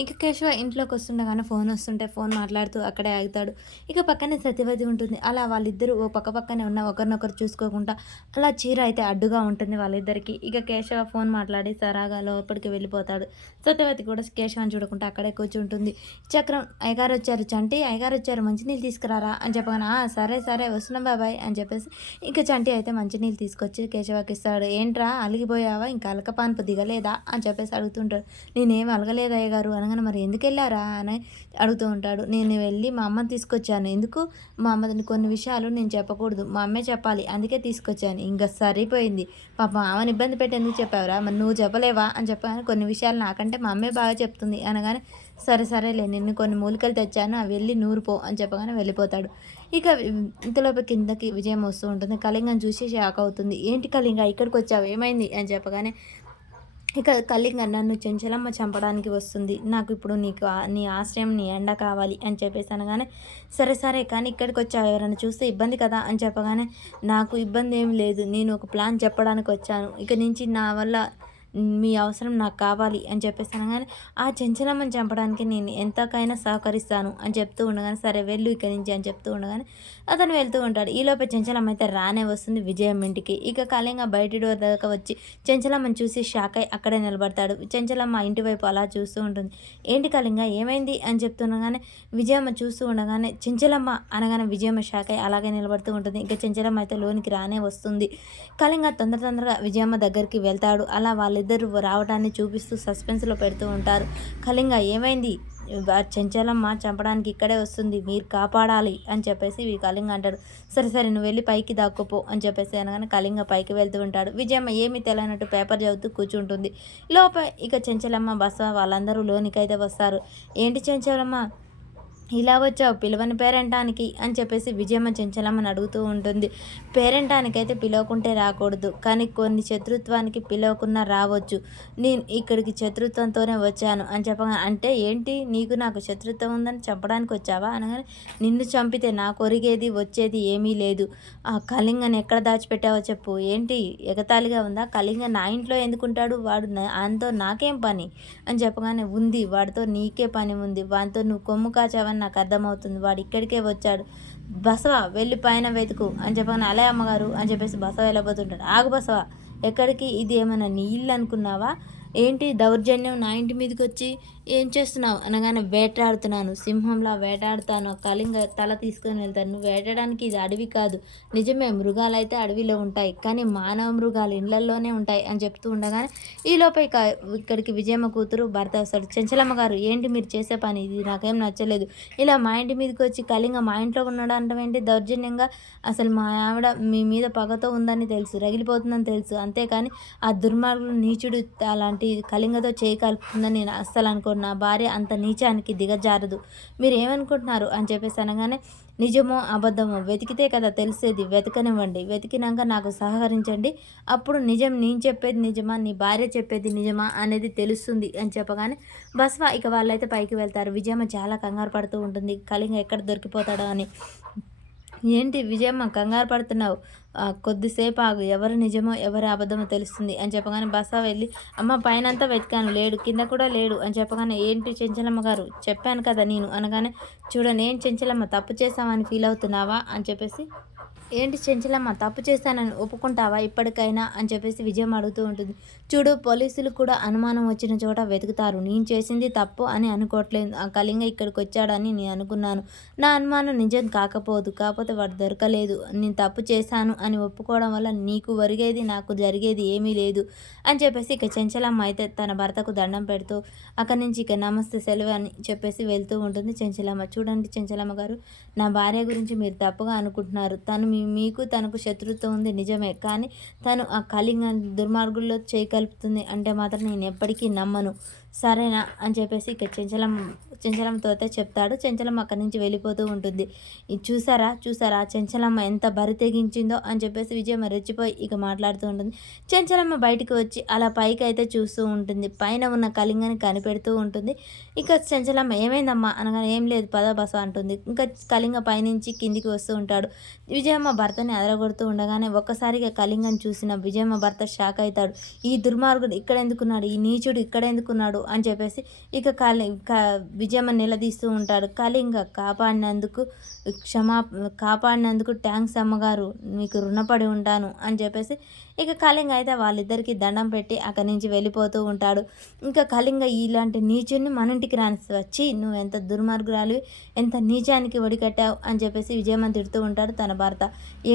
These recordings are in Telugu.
ఇక కేశవ ఇంట్లోకి వస్తుండగానే ఫోన్ వస్తుంటే ఫోన్ మాట్లాడుతూ అక్కడే ఆగుతాడు. ఇక పక్కనే సత్యవతి ఉంటుంది. అలా వాళ్ళిద్దరూ ఓ పక్క పక్కనే ఉన్న ఒకరినొకరు చూసుకోకుండా అలా చీర అయితే అడ్డుగా ఉంటుంది వాళ్ళిద్దరికీ. ఇక కేశవ ఫోన్ మాట్లాడి సరాగా లోపలికి వెళ్ళిపోతాడు. సత్యవతి కూడా కేశవని చూడకుండా అక్కడే కూర్చుంటుంది. చక్రం అయ్యగారు వచ్చారు, చంటి అయ్యగారు వచ్చారు, మంచినీళ్ళు తీసుకురారా అని చెప్పగానే సరే సరే వస్తున్నాం బాబాయ్ అని చెప్పేసి ఇక చంటి అయితే మంచినీళ్ళు తీసుకొచ్చి కేశవకి ఇస్తాడు. ఏంట్రా అలిగిపోయావా, ఇంకా అలకపాన్పు దిగలేదా అని చెప్పేసి అడుగుతుంటాడు. నేనేం అలగలేదు అయ్యగారు అనగానే, మరి ఎందుకు వెళ్ళారా అని అడుగుతూ ఉంటాడు. నేను వెళ్ళి మా అమ్మని తీసుకొచ్చాను. ఎందుకు? మా అమ్మని కొన్ని విషయాలు నేను చెప్పకూడదు, మా అమ్మే చెప్పాలి, అందుకే తీసుకొచ్చాను. ఇంకా సరిపోయింది. పాపం ఆమెను ఇబ్బంది పెట్టి ఎందుకు చెప్పావురా, మరి నువ్వు చెప్పలేవా అని చెప్పగానే, కొన్ని విషయాలు నాకంటే మా అమ్మే బాగా చెప్తుంది అనగానే, సరే సరేలే నిన్ను కొన్ని మూలికలు తెచ్చాను అవి వెళ్ళి నూరుపో అని చెప్పగానే వెళ్ళిపోతాడు. ఇక ఇంతలోపు కిందకి విజయం వస్తూ ఉంటుంది. కళింగని చూసి షాక్ అవుతుంది. ఏంటి కళింగ ఇక్కడికి వచ్చావు, ఏమైంది అని చెప్పగానే, ఇక కళింగ నన్ను చెంచలమ్మ చంపడానికి వస్తుంది, నాకు ఇప్పుడు నీకు నీ ఆశ్రయం నీ ఎండ కావాలి అని చెప్పేసి అనగానే, సరే సరే కానీ ఇక్కడికి వచ్చావు, ఎవరైనా చూస్తే ఇబ్బంది కదా అని చెప్పగానే, నాకు ఇబ్బంది ఏం లేదు, నేను ఒక ప్లాన్ చెప్పడానికి వచ్చాను, ఇక నుంచి నా వల్ల మీ అవసరం నాకు కావాలి అని చెప్పేసి అనగానే, ఆ చెంచలమ్మని చంపడానికి నేను ఎంతకైనా సహకరిస్తాను అని చెప్తూ ఉండగానే, సరే వెళ్ళు ఇక్కడి నుంచి అని చెప్తూ ఉండగానే అతను వెళ్తూ ఉంటాడు. ఈలోపే చెంచలమ్మ అయితే రానే వస్తుంది విజయం ఇంటికి. ఇక కళింగ బయటి డోర్ దాకా వచ్చి చెంచలమ్మని చూసి షాక్ అయి అక్కడే నిలబడతాడు. చెంచలమ్మ ఇంటి వైపు అలా చూస్తూ ఉంటుంది. ఏంటి కళింగ ఏమైంది అని చెప్తుండగానే, విజయమ్మ చూస్తూ ఉండగానే చెంచలమ్మ అనగానే విజయమ్మ షాక్ అయి అలాగే నిలబడుతూ ఉంటుంది. ఇక చెంచలమ్మ అయితే లోనికి రానే వస్తుంది. కళింగ తొందరగా విజయమ్మ దగ్గరికి వెళ్తాడు. అలా వాళ్ళిద్దరూ రావడాన్ని చూపిస్తూ సస్పెన్స్లో పెడుతూ ఉంటారు. కళింగ ఏమైంది, చెంచలమ్మ చంపడానికి ఇక్కడే వస్తుంది, మీరు కాపాడాలి అని చెప్పేసి కళింగ అంటాడు. సరే సరే నువ్వు వెళ్ళి పైకి దాక్కుపో అని చెప్పేసి అనగానే కళింగ పైకి వెళ్తూ ఉంటాడు. విజయమ్మ ఏమీ తెలియనట్టు పేపర్ చదువుతూ కూర్చుంటుంది. లోపల ఇక చెంచలమ్మ బసవ వాళ్ళందరూ లోనికైతే వస్తారు. ఏంటి చెంచలమ్మ ఇలా వచ్చావు, పిలవని పేరంటానికి అని చెప్పేసి విజయమ్మ చెంచలమ్మని అడుగుతూ ఉంటుంది. పేరంటానికైతే పిలవకుంటే రాకూడదు, కానీ కొన్ని శత్రుత్వానికి పిలవకున్నా రావచ్చు, నేను ఇక్కడికి శత్రుత్వంతోనే వచ్చాను అని చెప్పగా, అంటే ఏంటి నీకు నాకు శత్రుత్వం ఉందని చంపడానికి వచ్చావా అనగానే, నిన్ను చంపితే నాకు ఒరిగేది వచ్చేది ఏమీ లేదు, ఆ కళింగని ఎక్కడ దాచిపెట్టావో చెప్పు, ఏంటి ఎగతాళిగా ఉందా, కళింగ నా ఇంట్లో ఎందుకుంటాడు, వాడు ఆయనతో నాకేం పని అని చెప్పగానే, ఉంది వాడితో నీకే పని ఉంది, వాడితో నువ్వు కొమ్ము కాచావని నాకు అర్థమవుతుంది, వాడు ఇక్కడికే వచ్చాడు, బసవ వెళ్ళి పైన వెతుకు అని చెప్పగానే, అలే అమ్మగారు అని చెప్పేసి బసవ వెళ్ళబోతుంటాడు. ఆగు బసవ, ఎక్కడికి, ఇది ఏమైనా నీ ఇల్లు అనుకున్నావా, ఏంటి దౌర్జన్యం నా ఇంటి మీదకి వచ్చి ఏం చేస్తున్నావు అనగానే, వేటాడుతున్నాను, సింహంలా వేటాడుతాను, కళింగ తల తీసుకొని వెళ్తాను, నువ్వు వేటాడడానికి ఇది అడవి కాదు, నిజమే మృగాలు అయితే అడవిలో ఉంటాయి, కానీ మానవ మృగాలు ఇళ్లలోనే ఉంటాయి అని చెప్తూ ఉండగానే, ఈలోపే ఇక్కడికి విజయమ్మ కూతురు భర్త వస్తాడు. చెంచలమ్మ గారు ఏంటి మీరు చేసే పని, ఇది నాకేం నచ్చలేదు, ఇలా మా ఇంటి మీదకి వచ్చి కళింగ మా ఇంట్లో ఉన్నాడు అంటవేంటి దౌర్జన్యంగా, అసలు మా ఆవిడ మీ మీద పగతో ఉందని తెలుసు, రగిలిపోతుందని తెలుసు, అంతేకాని ఆ దుర్మార్గులు నీచుడు అలాంటి కళింగతో చేయి కలుపుతుందని నేను అస్సలు అనుకోను, నా భార్య అంత నీచానికి దిగజారదు, మీరు ఏమనుకుంటున్నారు అని చెప్పేసి అనగానే, నిజమో అబద్ధమో వెతికితే కదా తెలిసేది, వెతకనివ్వండి, వెతికినాక నాకు సహకరించండి, అప్పుడు నిజం నేను చెప్పేది నిజమా నీ భార్య చెప్పేది నిజమా అనేది తెలుస్తుంది అని చెప్పగానే, బస్వా ఇక వాళ్ళైతే పైకి వెళ్తారు. విజయమ్మ చాలా కంగారు పడుతూ ఉంటుంది, కళింగ ఎక్కడ దొరికిపోతాడో అని. ఏంటి విజయమ్మ కంగారు పడుతున్నావు, కొద్దిసేపు ఆగు, ఎవరు నిజమో ఎవరు అబద్ధమో తెలుస్తుంది అని చెప్పగానే, బస వెళ్ళి అమ్మ పైనంతా వెతికాను లేడు, కింద కూడా లేడు అని చెప్పగానే, ఏంటి చెంచలమ్మ గారు చెప్పాను కదా నేను అనగానే, చూడండి ఏం చెంచలమ్మ తప్పు చేస్తామని ఫీల్ అవుతున్నావా అని చెప్పేసి, ఏంటి చెంచలమ్మ తప్పు చేశానని ఒప్పుకుంటావా ఇప్పటికైనా అని చెప్పేసి విజయం అడుగుతూ ఉంటుంది. చూడు పోలీసులు కూడా అనుమానం వచ్చిన చోట వెతుకుతారు, నేను చేసింది తప్పు అని అనుకోవట్లేదు, ఆ కళింగ ఇక్కడికి వచ్చాడని నేను అనుకున్నాను, నా అనుమానం నిజం కాకపోదు, కాకపోతే వాడు దొరకలేదు, నేను తప్పు చేశాను అని ఒప్పుకోవడం వల్ల నీకు ఒరిగేది నాకు జరిగేది ఏమీ లేదు అని చెప్పేసి ఇక చెంచలమ్మ అయితే తన భర్తకు దండం పెడుతూ అక్కడి నుంచి ఇక నమస్తే సెలవు అని చెప్పేసి వెళ్తూ ఉంటుంది. చెంచలమ్మ చూడండి చెంచలమ్మ గారు, నా భార్య గురించి మీరు తప్పుగా అనుకుంటున్నారు, తను మీకు తనకు శత్రుత్వం ఉంది నిజమే, కానీ తను ఆ కళింగ దుర్మార్గుల్లో చేయి కలుపుతుంది అంటే మాత్రం నేను ఎప్పటికీ నమ్మను, సరేనా అని చెప్పేసి ఇక చెంచలమ్మతో అయితే చెప్తాడు. చెంచలమ్మ అక్కడి నుంచి వెళ్ళిపోతూ ఉంటుంది. ఇది చూసారా చూసారా చెంచలమ్మ ఎంత బరి తెగించిందో అని చెప్పేసి విజయమ్మ రెచ్చిపోయి ఇక మాట్లాడుతూ ఉంటుంది. చెంచలమ్మ బయటికి వచ్చి అలా పైకి అయితే చూస్తూ ఉంటుంది, పైన ఉన్న కళింగని కనిపెడుతూ ఉంటుంది. ఇక చెంచలమ్మ ఏమైందమ్మా అనగానే, ఏం లేదు పద బస అంటుంది. ఇంకా కళింగ పైనుంచి కిందికి వస్తూ ఉంటాడు. విజయమ్మ భర్తని అదరగొడుతూ ఉండగానే ఒక్కసారిగా కళింగని చూసిన విజయమ్మ భర్త షాక్ అవుతాడు. ఈ దుర్మార్గుడు ఇక్కడెందుకున్నాడు, ఈ నీచుడు ఇక్కడెందుకున్నాడు అని చెప్పేసి ఇక విజయమ్మ నిలదీస్తూ ఉంటాడు. కళింగ కాపాడినందుకు థ్యాంక్స్ అమ్మగారు, మీకు రుణపడి ఉంటాను అని చెప్పేసి ఇక కళింగ అయితే వాళ్ళిద్దరికీ దండం పెట్టి అక్కడి నుంచి వెళ్ళిపోతూ ఉంటాడు. ఇంకా కళింగ ఇలాంటి నీచుడిని మన ఇంటికి వచ్చి నువ్వు ఎంత దుర్మార్గురాలు, ఎంత నీచానికి ఒడికట్టావు అని చెప్పేసి విజయమ్మ తిడుతూ ఉంటాడు తన భర్త.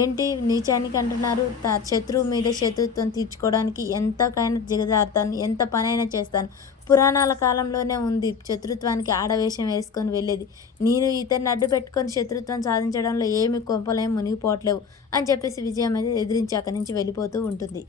ఏంటి నీచానికి అంటున్నారు? శత్రువు మీద శత్రుత్వం తీర్చుకోవడానికి ఎంతకైనా దిగజారుతాను, ఎంత పనైనా చేస్తాను. పురాణాల కాలంలోనే ఉంది శత్రుత్వానికి ఆడవేషం వేసుకొని వెళ్ళేది. నేను ఇతన్ని అడ్డు పెట్టుకొని శత్రుత్వం సాధించడంలో ఏమి కొంపలేం మునిగిపోవట్లేవు అని చెప్పేసి విజయం అయితే ఎదిరించి అక్కడి నుంచి వెళ్ళిపోతూ ఉంటుంది.